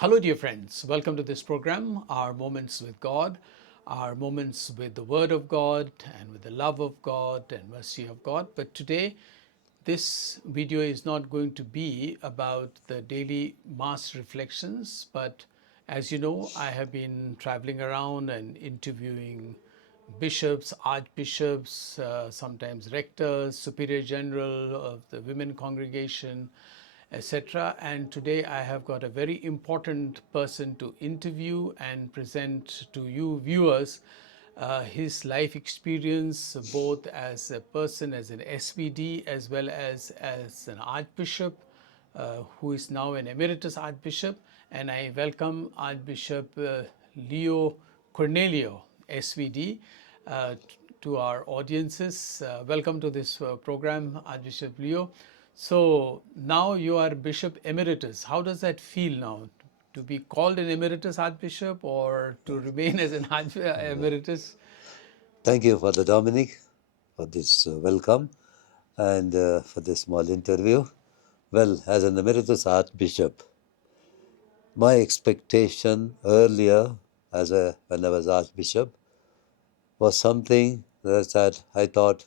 Hello, dear friends. Welcome to this program, our moments with God, our moments with the Word of God and with the love of God and mercy of God. But today, this video is not going to be about the daily mass reflections, but as you know, I have been traveling around and interviewing bishops, archbishops, sometimes rectors, superior general of the women congregation, etc. And today I have got a very important person to interview and present to you viewers his life experience, both as a person, as an SVD, as well as an archbishop, who is now an emeritus archbishop. And I welcome Archbishop Leo Cornelio SVD to our audiences. Welcome to this program, Archbishop Leo. So now you are Bishop Emeritus. How does that feel now? To be called an Emeritus Archbishop or to remain as an Emeritus? Thank you, Father Dominic, for this welcome and for this small interview. Well, as an Emeritus Archbishop, my expectation earlier, when I was Archbishop, was something that I thought,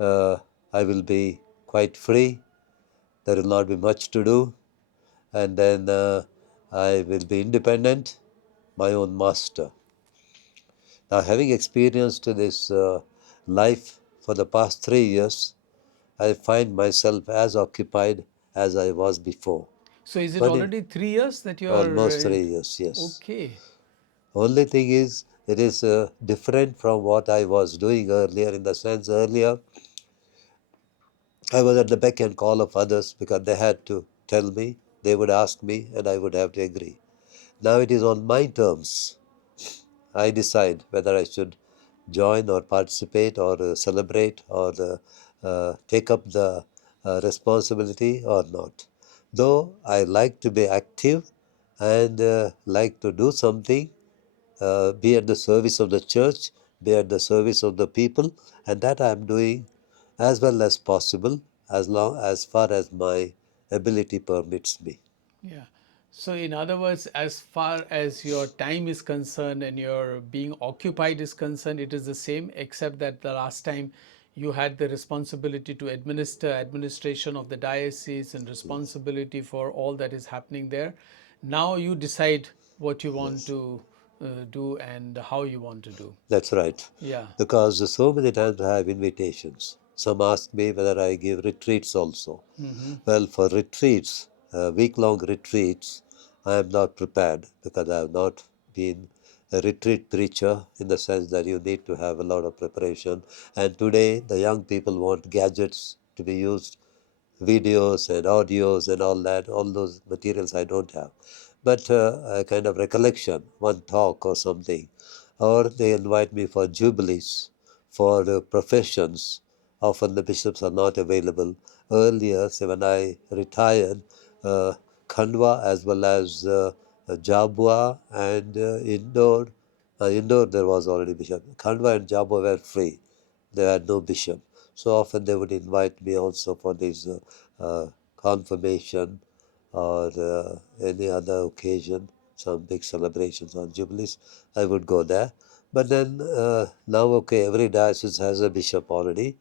uh, I will be quite free. There will not be much to do, and then I will be independent, my own master. Now, having experienced this life for the past 3 years, I find myself as occupied as I was before. So is it But in already 3 years that you are almost 3 years, yes. okay? Only thing is, it is different from what I was doing earlier, in the sense earlier I was at the beck and call of others because they had to tell me, they would ask me, and I would have to agree. Now it is on my terms. I decide whether I should join or participate or celebrate or take up the responsibility or not. Though I like to be active and like to do something, be at the service of the church, be at the service of the people, and that I am doing as well as possible, as far as my ability permits me. Yeah. So, in other words, as far as your time is concerned and your being occupied is concerned, it is the same, except that the last time you had the responsibility to administration of the diocese and responsibility for all that is happening there. Now you decide what you want Yes. to do and how you want to do. That's right. Yeah. Because so many times I have invitations. Some ask me whether I give retreats also. Well, for retreats, week-long retreats, I am not prepared because I have not been a retreat preacher, in the sense that you need to have a lot of preparation. And today, the young people want gadgets to be used, videos and audios and all that. All those materials I don't have. But a kind of recollection, one talk or something. Or they invite me for jubilees, for professions. Often the bishops are not available. Earlier, say when I retired, uh, Khandwa as well as Jabua and Indore there was already bishop. Khandwa and Jabua were free. They had no bishop. So often they would invite me also for this confirmation or any other occasion, some big celebrations or jubilees. I would go there. But then now, okay, every diocese has a bishop already.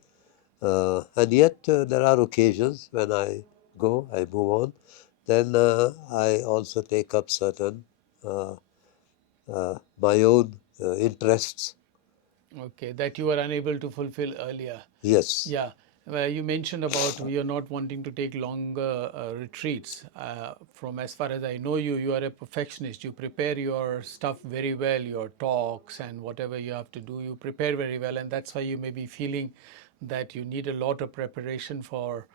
And yet there are occasions when I go, I move on. Then I also take up certain my own interests. Okay, that you were unable to fulfill earlier. Yes, Yeah, well, you mentioned about you're not wanting to take longer retreats. From as far as I know you, you are a perfectionist. You prepare your stuff very well, your talks and whatever you have to do, you prepare very well, and that's why you may be feeling that you need a lot of preparation for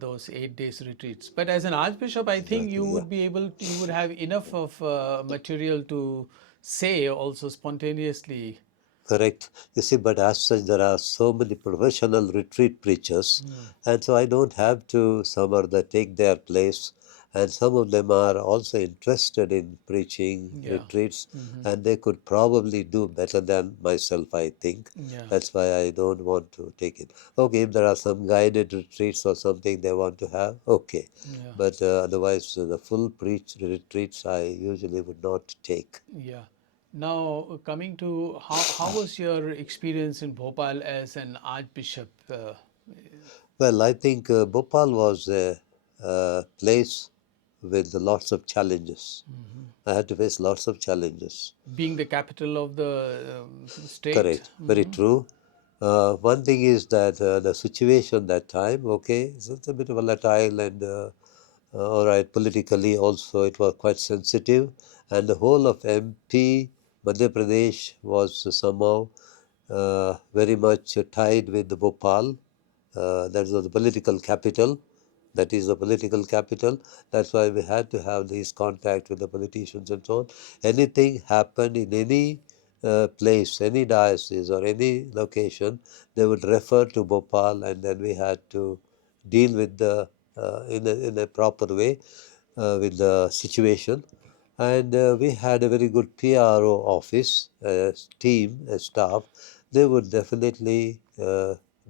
those 8 days retreats. But as an archbishop, I think you exactly. Yeah. would be able to, you would have enough of material to say also spontaneously. Correct. You see, but as such, there are so many professional retreat preachers, and so I don't have to some or other take their place and some of them are also interested in preaching Yeah. retreats, and they could probably do better than myself, I think. Yeah. That's why I don't want to take it. Okay, if there are some guided retreats or something they want to have, okay. Yeah. But otherwise, the full preach retreats I usually would not take. Yeah. Now, coming to how was your experience in Bhopal as an archbishop? Well, I think Bhopal was a place with lots of challenges. I had to face lots of challenges. Being the capital of the state. Correct, very true. One thing is that the situation that time, okay, so it's a bit volatile and all right, politically also it was quite sensitive, and the whole of MP, Madhya Pradesh was somehow very much tied with the Bhopal. That was the political capital. That is the political capital. That's why we had to have these contact with the politicians and so on. Anything happened in any place, any diocese or any location, they would refer to Bhopal, and then we had to deal with the in a proper way with the situation. And we had a very good PRO office, team, staff. They would definitely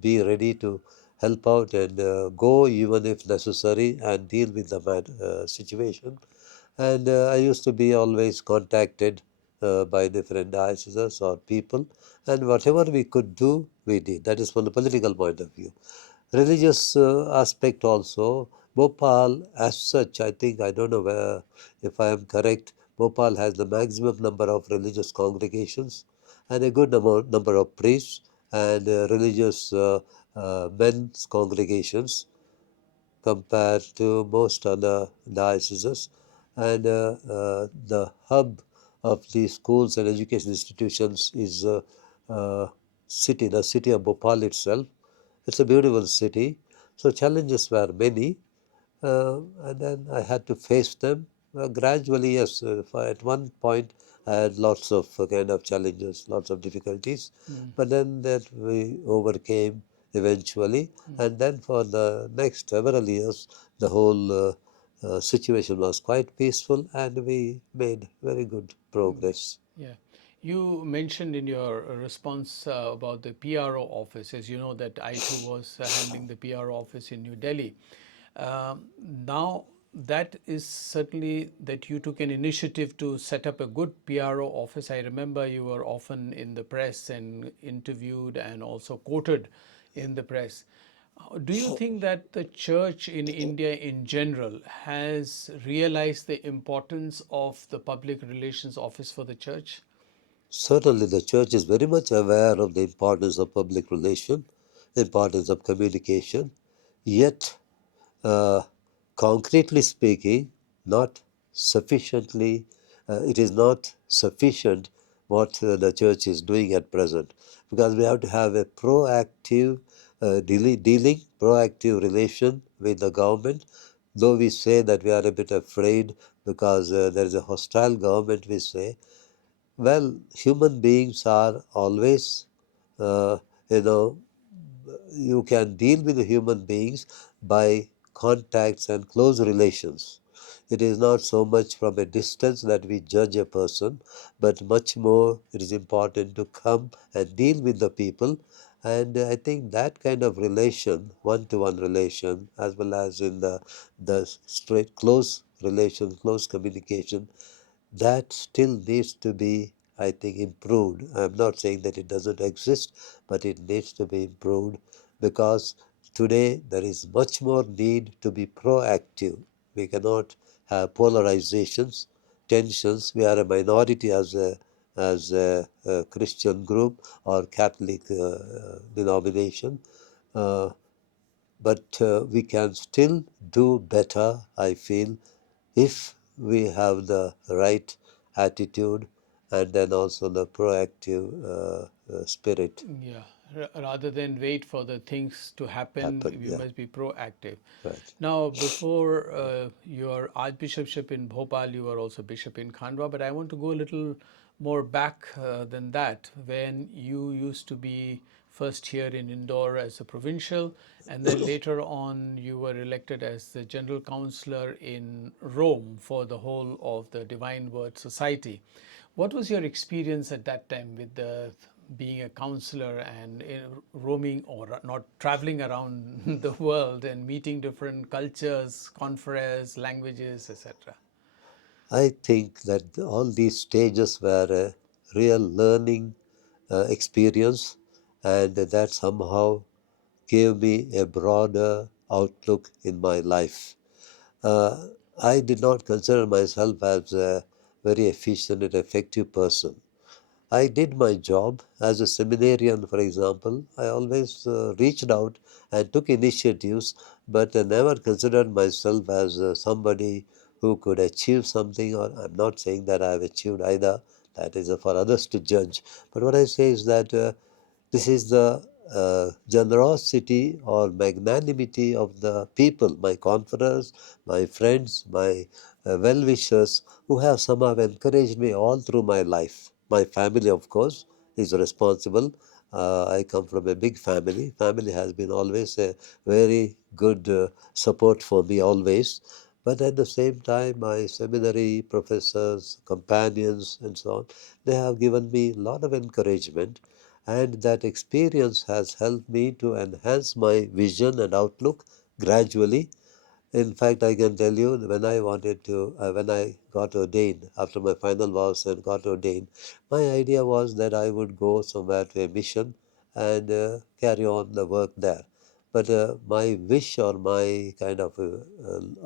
be ready to help out and go even if necessary and deal with the situation. And I used to be always contacted by different dioceses or people, and whatever we could do, we did. That is from the political point of view. Religious aspect also. Bhopal, as such, I think, I don't know where, if I am correct, Bhopal has the maximum number of religious congregations and a good number of priests and religious men's congregations compared to most other dioceses. And the hub of these schools and education institutions is the city of Bhopal itself. It's a beautiful city. So challenges were many, and then I had to face them. Gradually, yes, at one point I had lots of kind of challenges, lots of difficulties, but then that we overcame eventually. And then for the next several years, the whole situation was quite peaceful, and we made very good progress. Yeah. You mentioned in your response about the PRO office. As you know, that I too was handling the PRO office in New Delhi. Now, that is certainly that you took an initiative to set up a good PRO office. I remember you were often in the press and interviewed and also quoted in the press. Do you think that the church in India in general has realized the importance of the public relations office for the church? Certainly, the church is very much aware of the importance of public relation, the importance of communication, yet uh, concretely speaking, not sufficiently, it is not sufficient what the church is doing at present, because we have to have a proactive dealing, proactive relation with the government. Though we say that we are a bit afraid because there is a hostile government, we say, well, human beings are always, uh, you know, you can deal with the human beings by contacts and close relations. It is not so much from a distance that we judge a person, but much more it is important to come and deal with the people. And I think that kind of relation, one-to-one relation, as well as in the straight close relation, close communication, that still needs to be, I think, improved. I'm not saying that it doesn't exist, but it needs to be improved because today there is much more need to be proactive. We cannot have polarizations, tensions. We are a minority as a Christian group or Catholic denomination. Uh, but we can still do better, I feel, if we have the right attitude and then also the proactive spirit Yeah, rather than wait for the things to happen, happen. we Yeah, must be proactive. right. Now, before your archbishopship in Bhopal, you were also bishop in Khandwa, but I want to go a little more back than that, when you used to be first here in Indore as a provincial, and then later on you were elected as the general counselor in Rome for the whole of the Divine Word Society. What was your experience at that time with being a counselor and roaming or not traveling around the world and meeting different cultures, conferences, languages, etc.? I think that all these stages were a real learning experience, and that somehow gave me a broader outlook in my life. Uh, I did not consider myself as a very efficient and effective person. I did my job as a seminarian, for example. I always reached out and took initiatives, but I never considered myself as somebody who could achieve something. Or I'm not saying that I have achieved either. That is for others to judge. But what I say is that this is the generosity or magnanimity of the people, my confidants, my friends, my well wishers, who have somehow encouraged me all through my life. My family, of course, is responsible. I come from a big family. Family has been always a very good support for me, always. But at the same time, my seminary professors, companions, and so on, they have given me a lot of encouragement, and that experience has helped me to enhance my vision and outlook gradually. In fact, I can tell you when I wanted to, when I got ordained, after my final vows and got ordained, my idea was that I would go somewhere to a mission and carry on the work there. But my wish or my kind of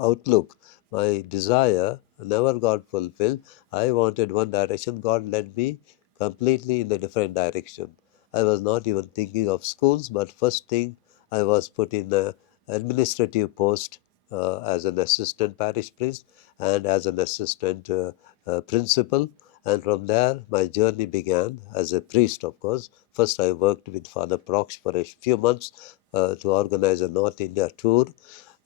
outlook, my desire never got fulfilled. I wanted one direction, God led me completely in a different direction. I was not even thinking of schools, but first thing I was put in a administrative post as an assistant parish priest and as an assistant principal. And from there, my journey began as a priest, of course. First, I worked with Father Prox for a few months to organize a North India tour.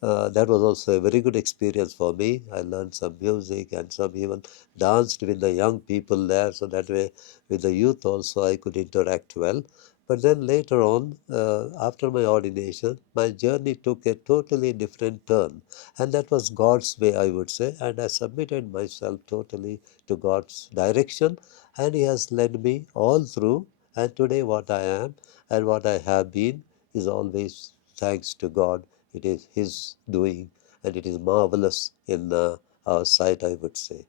That was also a very good experience for me. I learned some music and some even danced with the young people there, so that way with the youth also I could interact well. But then later on, after my ordination, my journey took a totally different turn. And that was God's way, I would say. And I submitted myself totally to God's direction. And He has led me all through. And today, what I am and what I have been is always thanks to God. It is His doing, and it is marvelous in our sight, I would say.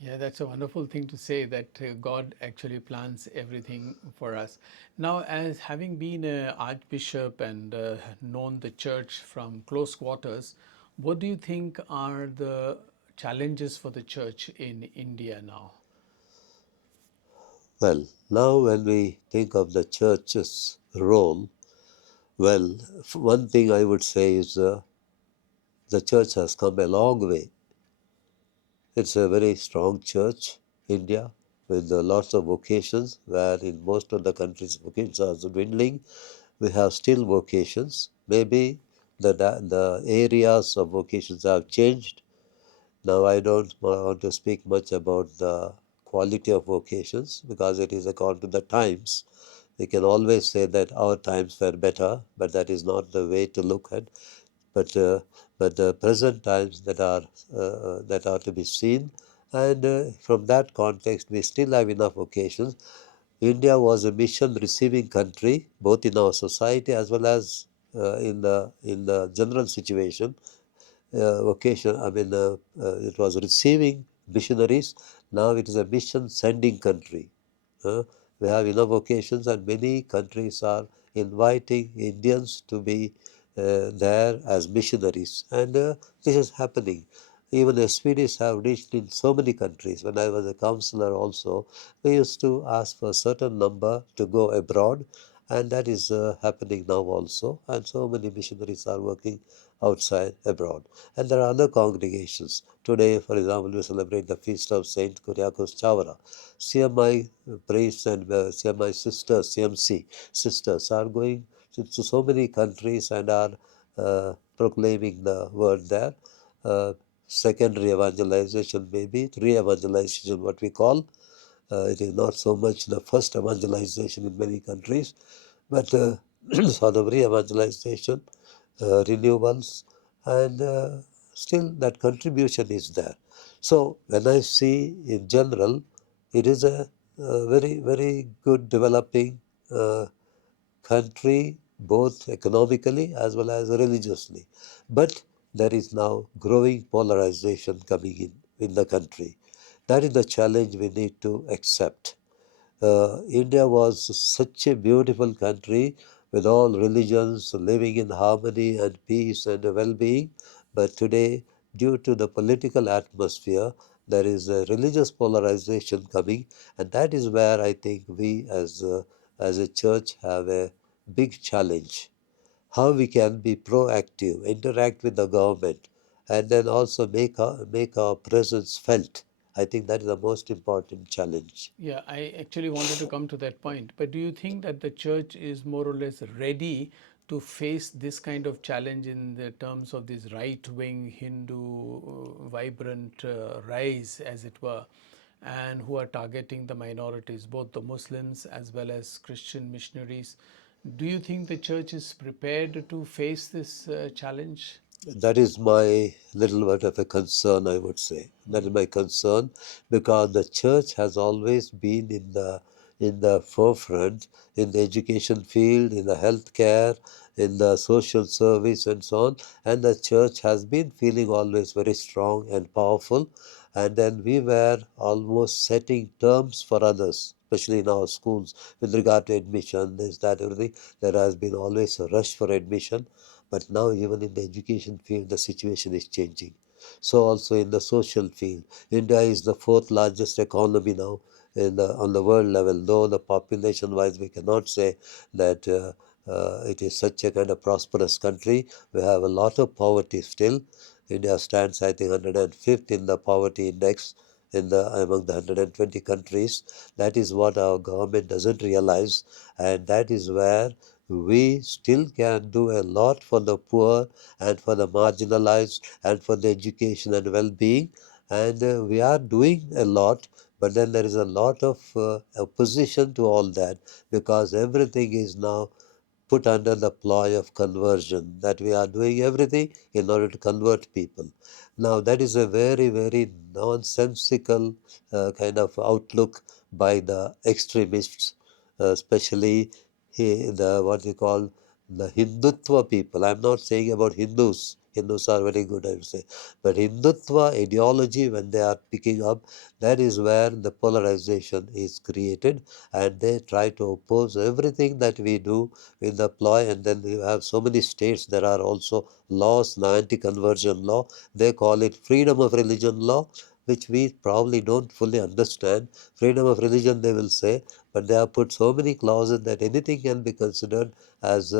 Yeah, that's a wonderful thing to say that God actually plans everything for us. Now, as having been an archbishop and known the church from close quarters, what do you think are the challenges for the church in India now? Well, now when we think of the church's role, well, one thing I would say is the church has come a long way. It's a very strong church, India, with lots of vocations, where in most of the countries vocations are dwindling. We have still vocations. Maybe the areas of vocations have changed. Now, I don't want to speak much about the quality of vocations because it is according to the times. We can always say that our times were better, but that is not the way to look at. But the present times that are to be seen, and from that context, we still have enough occasions. India was a mission receiving country, both in our society as well as in the general situation. Vocation, I mean, it was receiving missionaries. Now it is a mission sending country. Uh, we have enough occasions, and many countries are inviting Indians to be there as missionaries, and this is happening. Even SVDs have reached in so many countries. When I was a counselor, also, we used to ask for a certain number to go abroad, and that is happening now also. And so many missionaries are working outside abroad. And there are other congregations. Today, for example, we celebrate the feast of Saint Kuriakos Chavara. CMI priests and CMI sisters, CMC sisters, are going to so many countries and are proclaiming the word there. Secondary evangelization, maybe re-evangelization, what we call. It is not so much the first evangelization in many countries. But for the re-evangelization, renewals, and still that contribution is there. So when I see in general, it is a very, very good developing uh, country, both economically as well as religiously. But there is now growing polarization coming in the country. That is the challenge we need to accept. India was such a beautiful country with all religions living in harmony and peace and well-being. But today, due to the political atmosphere, there is a religious polarization coming, and that is where I think we as a church have a big challenge. How we can be proactive, interact with the government, and then also make our presence felt. I think that is the most important challenge. Yeah, I actually wanted to come to that point. But do you think that the church is more or less ready to face this kind of challenge in the terms of this right wing Hindu vibrant rise, as it were, and who are targeting the minorities, both the Muslims as well as Christian missionaries? Do you think the church is prepared to face this challenge? That is my little bit of a concern, I would say. That is my concern because the church has always been in the forefront in the education field, in the healthcare, in the social service and so on. And the church has been feeling always very strong and powerful. And then we were almost setting terms for others, especially in our schools, with regard to admission, this, that, everything. There has been always a rush for admission. But now, even in the education field, the situation is changing. So, also in the social field, India is the fourth largest economy now on the world level, though the population wise, we cannot say that it is such a kind of prosperous country. We have a lot of poverty still. India stands, I think, 105th in the poverty index among the 120 countries. That is what our government doesn't realize, and that is where we still can do a lot for the poor and for the marginalized and for the education and well-being, and we are doing a lot. But then there is a lot of opposition to all that because everything is now put under the ploy of conversion, that we are doing everything in order to convert people. Now, that is a very, very nonsensical kind of outlook by the extremists, especially the what we call the Hindutva people. I'm not saying about Hindus. Hindus are very good, I would say. But Hindutva ideology, when they are picking up, that is where the polarization is created, and they try to oppose everything that we do in the ploy. And then you have so many states, there are also laws, the anti-conversion law. They call it freedom of religion law, which we probably don't fully understand. Freedom of religion, they will say, but they have put so many clauses that anything can be considered as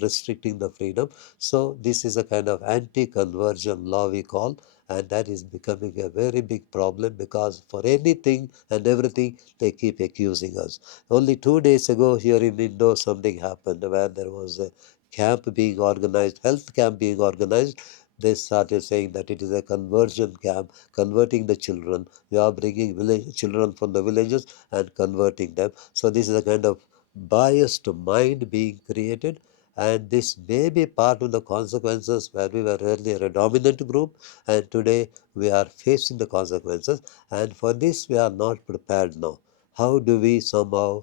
restricting the freedom. So this is a kind of anti-conversion law we call, and that is becoming a very big problem because for anything and everything they keep accusing us. Only 2 days ago here in Indo something happened where there was a camp being organized, health camp being organized. They started saying that it is a conversion camp, converting the children. We are bringing children from the villages and converting them. So this is a kind of biased mind being created, and this may be part of the consequences where we were earlier a dominant group and today we are facing the consequences, and for this we are not prepared now. How do we somehow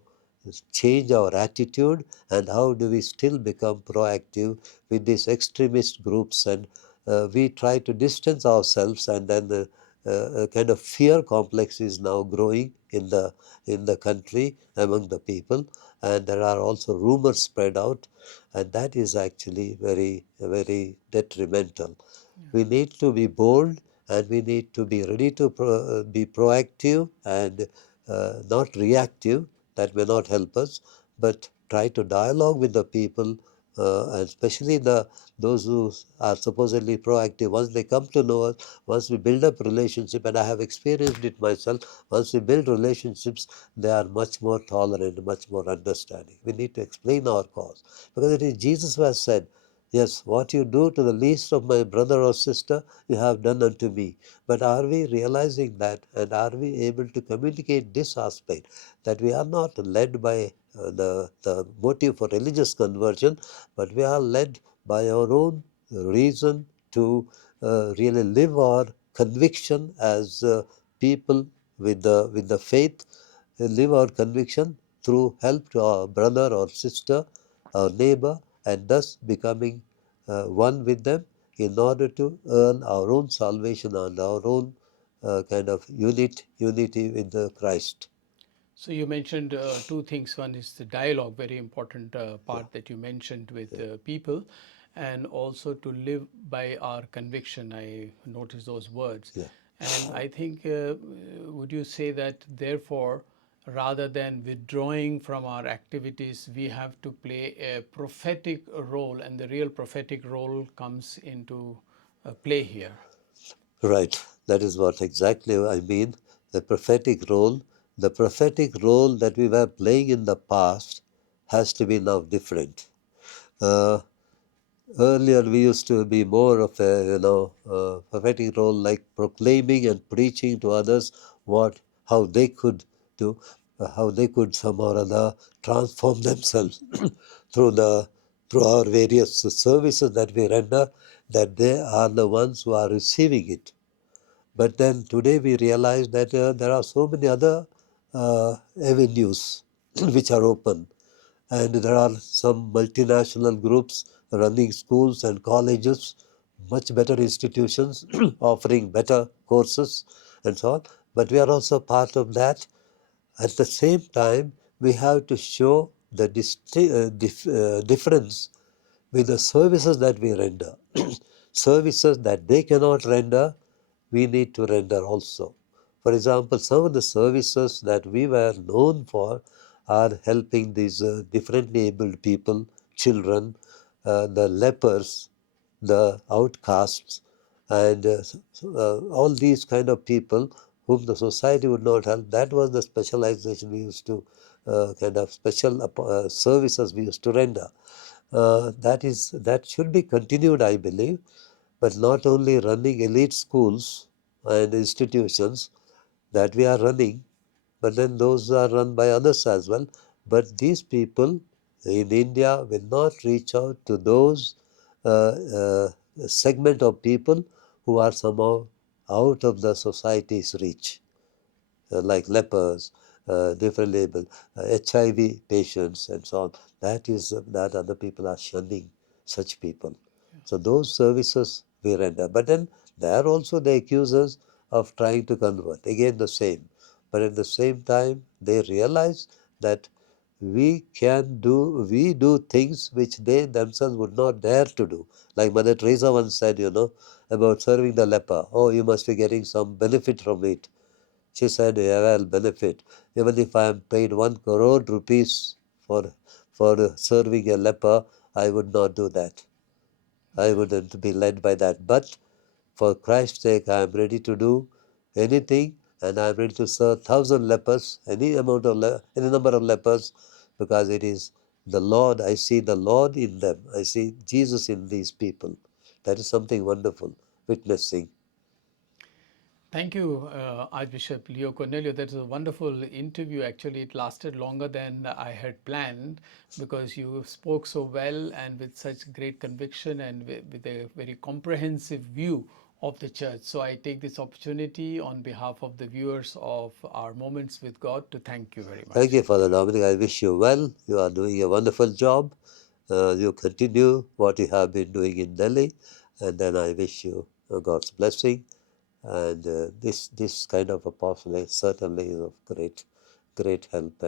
change our attitude, and how do we still become proactive with these extremist groups? And we try to distance ourselves, and then a kind of fear complex is now growing in the country among the people, and there are also rumors spread out, and that is actually very, very detrimental. We need to be bold, and we need to be ready to be proactive and not reactive. That may not help us, but try to dialogue with the people, and especially those who are supposedly proactive. Once they come to know us, once we build up relationship, and I have experienced it myself, once we build relationships, they are much more tolerant, much more understanding. We need to explain our cause because it is Jesus who has said, yes, what you do to the least of my brother or sister, you have done unto me. But are we realizing that, and are we able to communicate this aspect, that we are not led by the motive for religious conversion, but we are led by our own reason to really live our conviction as people with the faith, live our conviction through help to our brother or sister, our neighbor, and thus becoming one with them in order to earn our own salvation and our own kind of unity with the Christ. So you mentioned two things. One is the dialogue, very important Yeah, part that you mentioned with people, and also to live by our conviction. I noticed those words. yeah. And I think, would you say that therefore, rather than withdrawing from our activities, we have to play a prophetic role, and the real prophetic role comes into play here? Right. That is what exactly I mean. The prophetic role. The prophetic role that we were playing in the past has to be now different. Uh, Earlier, we used to be more of a prophetic role, like proclaiming and preaching to others what how they could do, how they could somehow or other transform themselves through the through our various services that we render. That they are the ones who are receiving it. But then today we realize that there are so many other avenues which are open, and there are some multinational groups running schools and colleges, much better institutions offering better courses and so on. But we are also part of that. At the same time, we have to show the difference with the services that we render. Services that they cannot render, we need to render also. For example, some of the services that we were known for are helping these differently abled people, children, the lepers, the outcasts, and all these kind of people whom the society would not help. That was the specialization we used to kind of special services we used to render. That should be continued, I believe, but not only running elite schools and institutions that we are running, but then those are run by others as well. But these people in India will not reach out to those uh, uh, segment of people who are somehow out of the society's reach, like lepers, different label, HIV patients, and so on. That is that other people are shunning such people. So those services we render. But then there also they accuse us of trying to convert. Again the same. But at the same time, they realize that we do things which they themselves would not dare to do. Like Mother Teresa once said, about serving the leper. Oh, you must be getting some benefit from it. She said, yeah, well, benefit. Even if I am paid 1 crore rupees for serving a leper, I would not do that. I wouldn't be led by that. But for Christ's sake, I am ready to do anything, and I am ready to serve 1,000 lepers, any number of lepers, because it is the Lord. I see the Lord in them. I see Jesus in these people. That is something wonderful, witnessing. Thank you, Archbishop Leo Cornelio. That was a wonderful interview. Actually, it lasted longer than I had planned because you spoke so well and with such great conviction and with a very comprehensive view of the church. So I take this opportunity on behalf of the viewers of our Moments with God to thank you very Thank much. you, Father Dominic. I wish you well. You are doing a wonderful job. You continue what you have been doing in Delhi, and then I wish you God's blessing. And this kind of apostolate certainly is of great help.